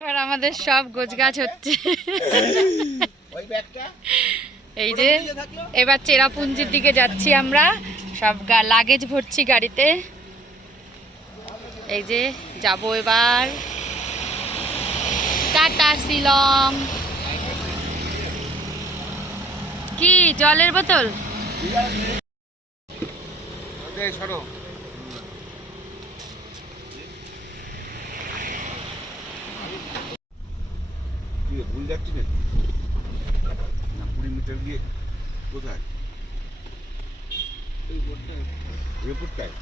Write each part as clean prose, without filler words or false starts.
এবার আমাদের সব গোছগাছ হচ্ছে। এই যে এবার চেরাপুঞ্জির দিকে যাচ্ছি আমরা, সব লাগেজ ভরছি গাড়িতে। এই যে যাব এবার টাটা শিলং। কি জলের বোতল? ভুল যাচ্ছি না 20 মিটার গিয়ে কোথায় এয়ারপোর্টটায়।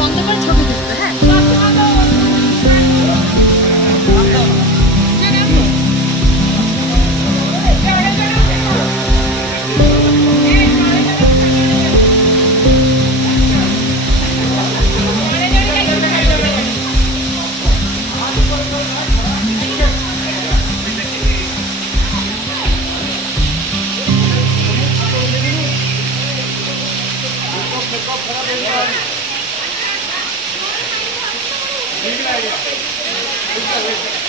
বন্ধ করে ছবি তুলবে। হ্যাঁ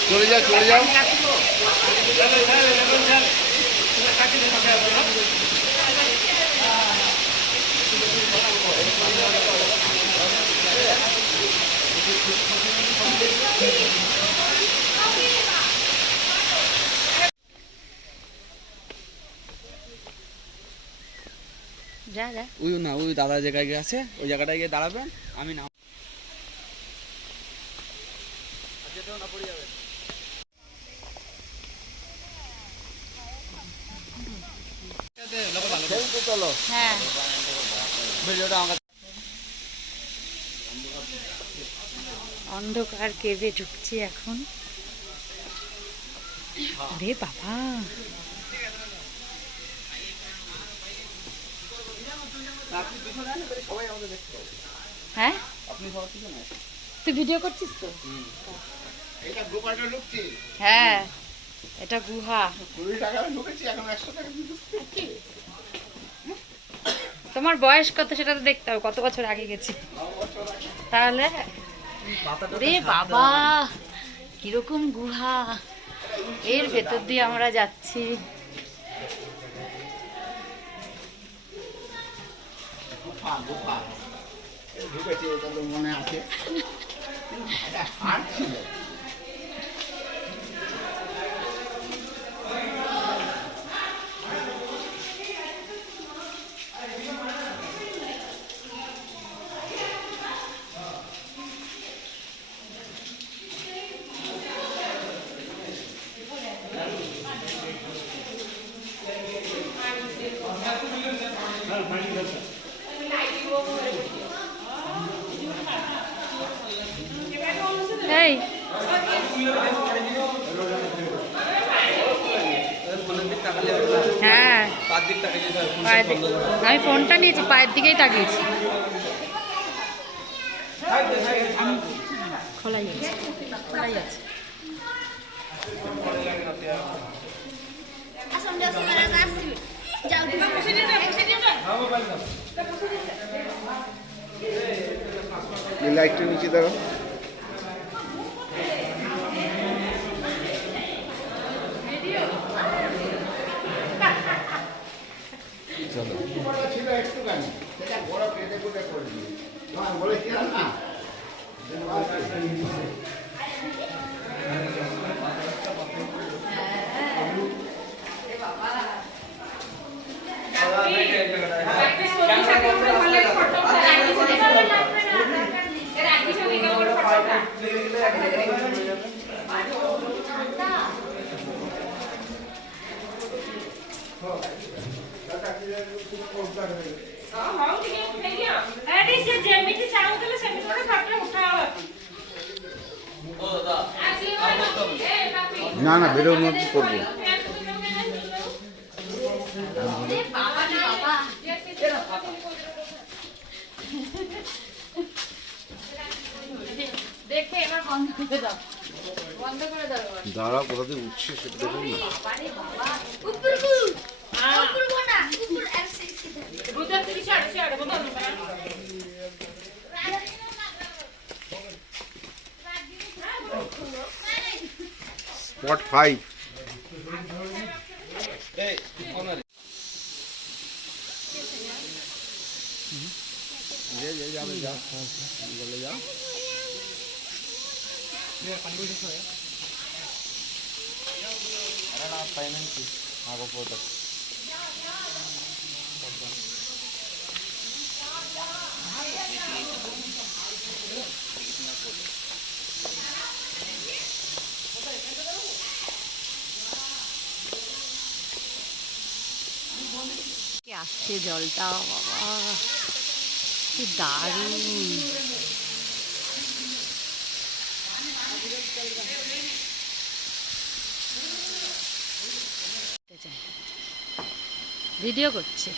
চলে যাও চলে যাও। যা যা ওই না ওই দাদা জায়গায় গেছে, ওই জায়গাটায় গিয়ে দাঁড়াবেন। আমি না হ্যাঁ অন্ধকার কেভে ঢুকছি এখন। রে বাবা হ্যাঁ তুই ভিডিও করছিস তো? হ্যাঁ এটা গুহা। তোমার বয়স কত সেটা তো দেখতে হবে, কত বছর আগে গেছি তাহলে। ওরে বাবা, কিরকম গুহা, এর ভেতর দিয়ে আমরা যাচ্ছি। মনে আছে আর ছিল এই হ্যাঁ, আমি ফোনটা নিয়েছি, পায়ের দিকেই তাকিয়েছি। খোলাই আছে, খোলাই আছে। লাইটটা নিচে দাঁড়াও। ছিল একটুখানি, সেটা বড় কেটে কুটে করে দিই। বলেছিলাম না না না বেরোনোর করবো। দেখে এবার বন্ধ করে দাও, বন্ধ করে দাও। দাঁড়া, কোথা দিয়ে উঠছে সেটা দেখুন না। স্পট 5 আসছে জলটা, বাবা কি দারুণ। ভিডিও করছে।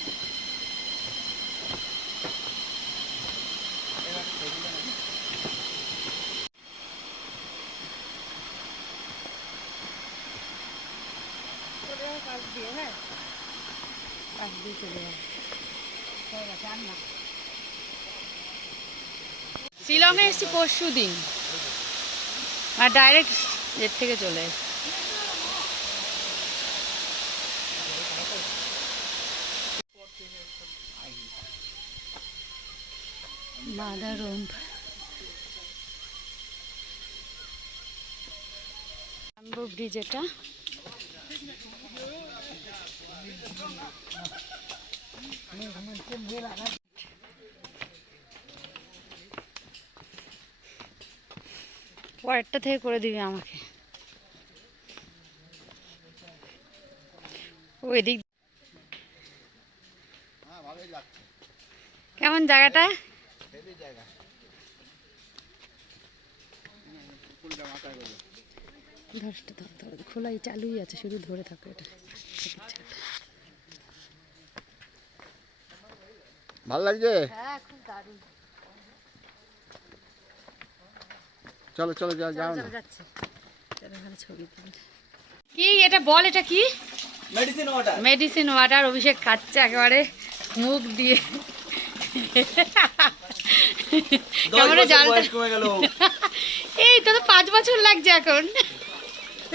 শিলংয়ে এসেছি পরশু দিন, আর ডাইরেক্ট এর থেকে চলে এসেছি। বাদারুম ব্রিজ, এটা পরেরটা থেকে করে দিবি আমাকে। ওই দিক কেমন জায়গাটা? খোলাই চালুই আছে, শুধু ধরে থাকো। এটা ভালো লাগছে? হ্যাঁ, খুব দারুণ। চলো চলো যাও যাও না। যাচ্ছে, ছবি কি এটা বল, এটা কি? Medicine water. Medicine water. Abhishek খাচ্ছে একেবারে মুখ দিয়ে। কেমন জলটা কমে গেল। এই তো 5 বছর লাগছে এখন।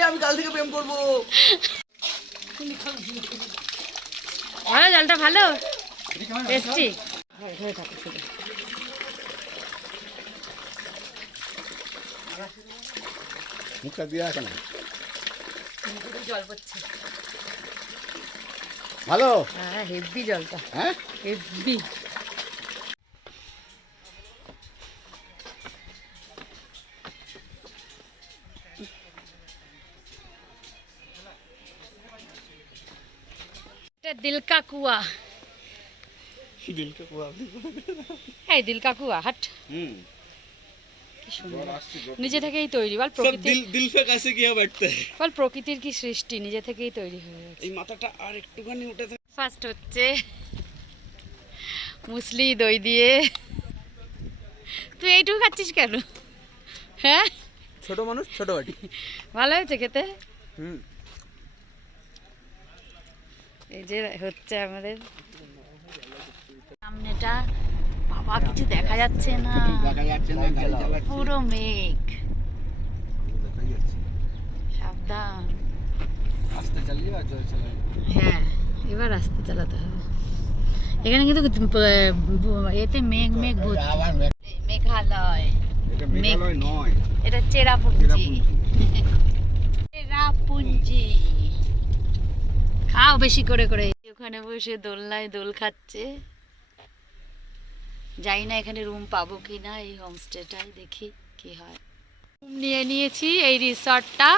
আমি কাল থেকে প্রেম করবো। ভালো জলটা ভালো টেস্টি। ধরে থাকো শুধু। মুখটা দিয়ে আছে না জল পড়ছে। ভালো হ্যাঁ হেভি জলটা, হ্যাঁ হেভি। এটা দিল কা কুয়া। এই দিল কা কুয়া হাট। কি সুন্দর, নিজে থেকেই তৈরি। বল প্রকৃতির দিল पे कैसे किया बैठते हैं। বল প্রকৃতির কি সৃষ্টি, নিজে থেকেই তৈরি হয়ে গেছে। এই মাথাটা আর একটুখানি উঠে থাকে। ফার্স্ট হচ্ছে মুসলি দই দিয়ে। তুই এইটুকু খাচ্ছিস কেন? হ্যাঁ ছোট মানুষ ছোট বাটি। ভালো হয়েছে খেতে। হুম। এই যে হচ্ছে আমাদের সামনেটা, বাবা কিছু দেখা যাচ্ছে না, দেখা যাচ্ছে না, গাড়ি চালাচ্ছি। পুরো মেঘ। সাবধান। আস্তে চালিয়ে আর জোরে চালাবে। হ্যাঁ এবার রাস্তা চালাতে হবে। এখানে কিন্তু এতে মেঘ মেঘ ভর্তি। আবার মেঘালয়, এটা মেঘালয় নয়, এটা চেরাপুঞ্জি। চেরাপুঞ্জি। চেরাপুঞ্জি খাও বেশি করে করে। ওখানে বসে দোলনায় দোল খাচ্ছে। যাই না এখানে রুম পাবো কি না, এই হোমস্টেটাই দেখি কি হয়। রুম নিয়ে নিয়েছি এই রিসর্টটা।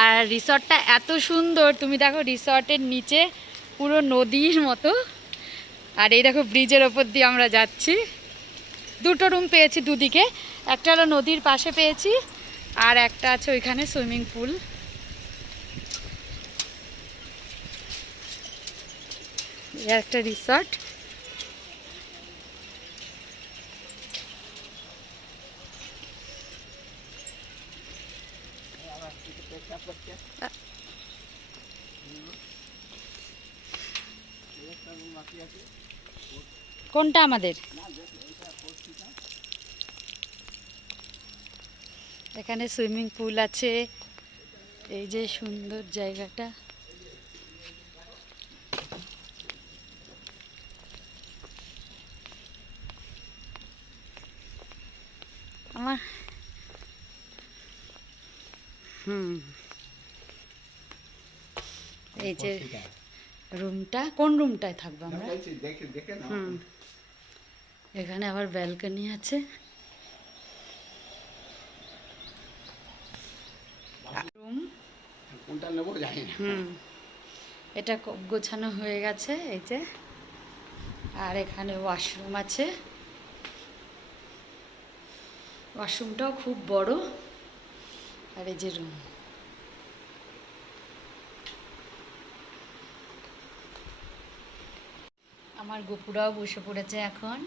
আর রিসর্টটা এত সুন্দর, তুমি দেখো রিসর্টের নিচে পুরো নদীর মতো। আর এই দেখো ব্রিজের ওপর দিয়ে আমরা যাচ্ছি। দুটো রুম পেয়েছি দুদিকে, একটা হলো নদীর পাশে পেয়েছি, আর একটা আছে ওইখানে সুইমিং পুল। একটা রিসর্ট। কোনটা আমাদের? এখানে সুইমিং পুল আছে। এই যে সুন্দর জায়গাটা। আমার এই যে রুমটা, কোন রুমটায় থাকবো আমরা? দেখে দেখে না এখানে আবার ব্যালকনি আছে। রুম কোনটা নেবো জানি না। এটা গোছানো হয়ে গেছে এই যে। আর এখানে ওয়াশরুম আছে, ওয়াশরুমটাও খুব বড়। আর এই যে রুম। আমার গোপুরাও বসে পড়েছে এখন।